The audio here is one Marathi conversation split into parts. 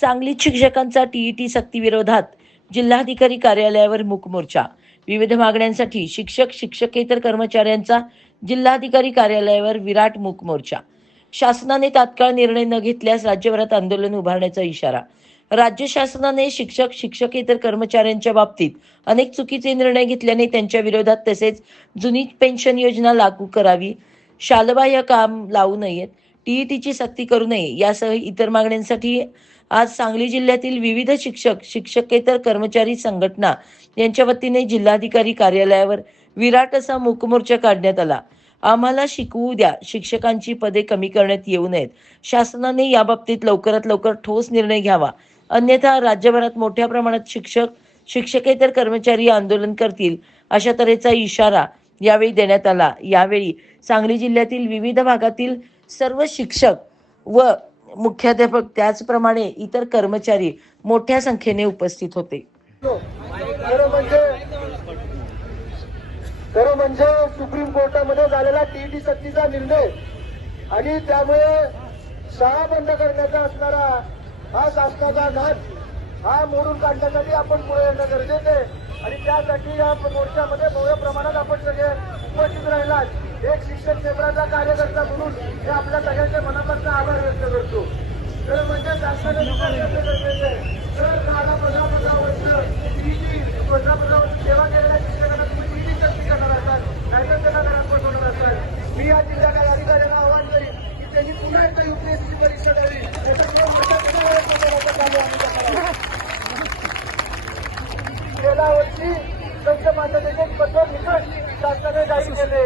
सांगलीत शिक्षकांचा टीईटी सक्ती विरोधात जिल्हाधिकारी कार्यालयावर मूक मोर्चा. विविध मागण्यांसाठी शिक्षक शिक्षकेतर कर्मचाऱ्यांचा जिल्हाधिकारी कार्यालयावर विराट मूक मोर्चा. शासनाने तात्काळ निर्णय न घेतल्यास राज्यभरात आंदोलन उभारण्याचा इशारा. राज्य शासनाने शिक्षक शिक्षकेतर कर्मचाऱ्यांच्या बाबतीत अनेक चुकीचे निर्णय घेतल्याने त्यांच्या विरोधात तसेच जुनी पेन्शन योजना लागू करावी. शालबाह्य काम लावू नयेत. टीईटीची सक्ती करू नये. यासह इतर मागण्यांसाठी आज सांगली जिल्ह्यातील विविध शिक्षक शिक्षकेतर कर्मचारी संघटना यांच्या वतीने जिल्हाधिकारी कार्यालयावर विराट असा मूकमोर्चा काढण्यात आला. आम्हाला शिकवू द्या. शिक्षकांची पदे कमी करण्यात येऊ नयेत. शासनाने याबाबतीत लवकरात लवकर ठोस निर्णय घ्यावा. अन्यथा राज्यभरात मोठ्या प्रमाणात शिक्षक शिक्षकेतर कर्मचारी आंदोलन करतील अशा तऱ्हेचा इशारा यावेळी देण्यात आला. यावेळी सांगली जिल्ह्यातील विविध भागातील सर्व शिक्षक व मुख्याध्यापक त्याचप्रमाणे इतर कर्मचारी मोठ्या संख्येने उपस्थित होते. खरं म्हणजे खरं म्हणजे सुप्रीम कोर्टामध्ये झालेला टीईटी सक्तीचा निर्णय आणि त्यामुळे शाळा बंद करण्याचा असणारा हा शासनाचा घात हा मोडून काढण्यासाठी आपण पुढे येणं गरजेचं आहे. आणि त्यासाठी या मोर्चामध्ये मोठ्या प्रमाणात आपण सगळे उपस्थित राहिलात. एक शिक्षक क्षेत्राचा कार्यकर्ता म्हणून हे आपल्या सगळ्यांच्या मनापासून आभार व्यक्त करतो. तर म्हणजे शासनाने निर्णय घेतले आहे. तर दहा पंधरा पंधरा वर्ष टीईटी पंधरा पंधरा वर्ष सेवा केलेल्या शिक्षकांना तुम्ही टीईटी सक्ती करणार असाल? नाहीतर त्यांना घरात असाल. मी या जिल्ह्याच्या अधिकाऱ्यांना आवाहन करीन की त्यांनी पुन्हा एकदा युपीएससी परीक्षा द्यावी. त्याच्यामुळे मोठ्या प्रमाणात प्रचाराचं काम आम्ही गेल्या वर्षी संच मान्यतेचे कठोर निकष शासनाने जाहीर केले.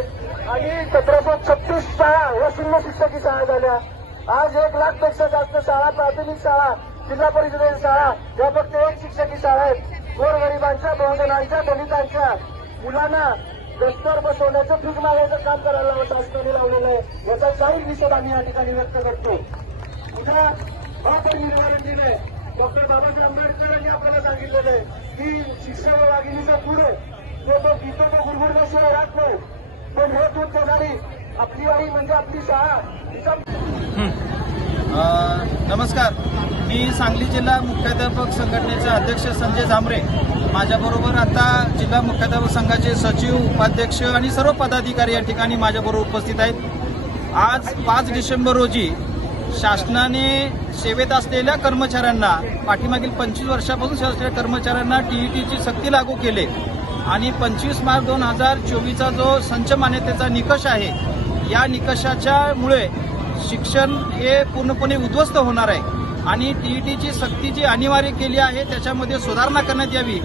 आणि सतराशे छत्तीस शाळा या शून्य शिक्षकी शाळा झाल्या. आज एक लाखपेक्षा जास्त शाळा प्राथमिक शाळा जिल्हा परिषदेच्या शाळा या फक्त एक शिक्षकी शाळा आहेत. गोरगरिबांच्या बहुजनांच्या दलितांच्या मुलांना रस्त्यावर बसवण्याचं भीक मागायचं काम करायला शासनाने लावलेलं आहे. याचा जाहीर निषेध आम्ही या ठिकाणी व्यक्त करतो. उद्या अपरिनिर्वारण दिन आहे डॉक्टर बाबासाहेब आंबेडकरांनी आपल्याला सांगितलेलं आहे की शिक्षण वाघिणीचा पूर आहे. ते तो पितो तो गुरगुरल्याशिवाय राहत नाही. पण हे दूध देणारी आपली आई म्हणजे आपली शाळा. नमस्कार. मी सांगली जिल्हा मुख्याध्यापक संघटनेचे अध्यक्ष संजय झांबरे माझ्याबरोबर आता जिल्हा मुख्याध्यापक संघाचे सचिव उपाध्यक्ष आणि सर्व पदाधिकारी या ठिकाणी माझ्याबरोबर उपस्थित आहेत. आज पाच डिसेंबर रोजी शासनाने सेवेत असलेल्या कर्मचाऱ्यांना पाठीमागील पंचवीस वर्षापासून सेवेत असलेल्या कर्मचाऱ्यांना टीईटीची सक्ती लागू केले. आणि पंचवीस मार्च दोन हजार चोवीसचा जो संच मान्यतेचा निकष आहे या निकषाच्या मुळे शिक्षण हे पूर्णपणे उद्ध्वस्त होणार आहे. आणि टीईटीची सक्ती जी अनिवार्य केली आहे त्याच्यामध्ये सुधारणा करण्यात यावी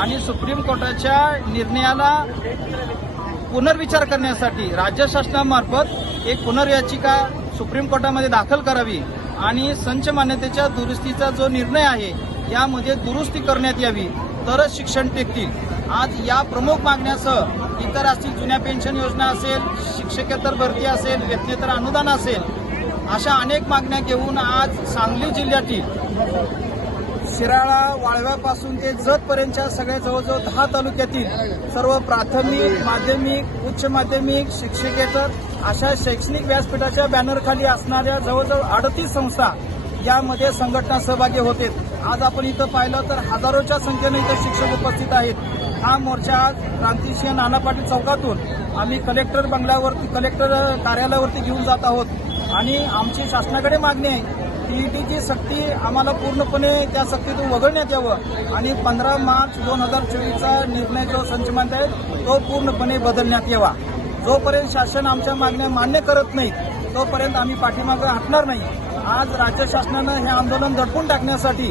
आणि सुप्रीम कोर्टाच्या निर्णयाला पुनर्विचार करण्यासाठी राज्य शासनामार्फत एक पुनर्याचिका सुप्रीम कोर्टामध्ये दाखल करावी आणि संच मान्यतेच्या दुरुस्तीचा जो निर्णय आहे यामध्ये दुरुस्ती करण्यात यावी तरच शिक्षण टिकतील. आज या प्रमुख मागण्यासह इतर असतील जुन्या पेन्शन योजना असेल शिक्षकेतर भरती असेल वेतनेतर अनुदान असेल अशा अनेक मागण्या घेऊन आज सांगली जिल्ह्यातील शिराळा वाळव्यापासून ते जतपर्यंतच्या सगळ्या जवळजवळ दहा तालुक्यातील सर्व प्राथमिक माध्यमिक उच्च माध्यमिक शिक्षकेतर अशा शैक्षणिक व्यासपीठाच्या बॅनरखाली असणाऱ्या जवळजवळ अडतीस संस्था यामध्ये संघटना सहभागी होते. आज आपण इथं पाहिलं तर हजारोच्या संख्येनं इथं शिक्षक उपस्थित आहेत. हा मोर्चा आज क्रांतिसिंह नाना पाटील चौकातून आम्ही कलेक्टर बंगल्यावरती कलेक्टर कार्यालयावरती घेऊन जात आहोत. आणि आमची शासनाकडे मागणी आहे टीईटीची सक्ती आम्हाला पूर्णपणे त्या सक्तीतून वगळण्यात यावं. आणि पंधरा मार्च दोन हजार चोवीसचा निर्णय जो संच आहे तो पूर्णपणे बदलण्यात यावा. जोपर्यंत शासन आमच्या मागण्या मान्य करत नाही तोपर्यंत आम्ही पाठीमागं हटणार नाही. आज राज्य शासनानं हे आंदोलन दडपून टाकण्यासाठी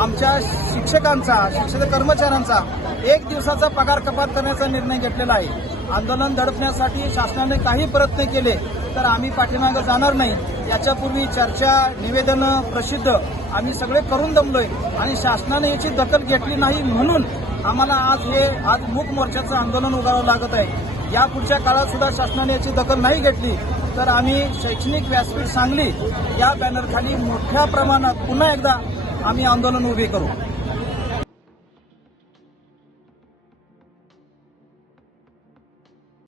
आमच्या शिक्षकांचा शिक्षक कर्मचाऱ्यांचा एक दिवसाचा पगार कपात करण्याचा निर्णय घेतलेला आहे. आंदोलन दडपण्यासाठी शासनाने काही प्रयत्न केले तर आम्ही पाठीमागं जाणार नाही. याच्यापूर्वी चर्चा निवेदनं प्रसिद्ध आम्ही सगळे करून दमलोय आणि शासनाने याची दखल घेतली नाही म्हणून आम्हाला आज हे आज मूक मोर्चाचं आंदोलन उभारावं लागत आहे. या पुढच्या काळात सुद्धा शासनाने याची दखल नाही घेतली तर आम्ही शैक्षणिक व्यासपीठ सांगली या बॅनरखाली मोठ्या प्रमाणात पुन्हा एकदा आम्ही आंदोलन उभे करू.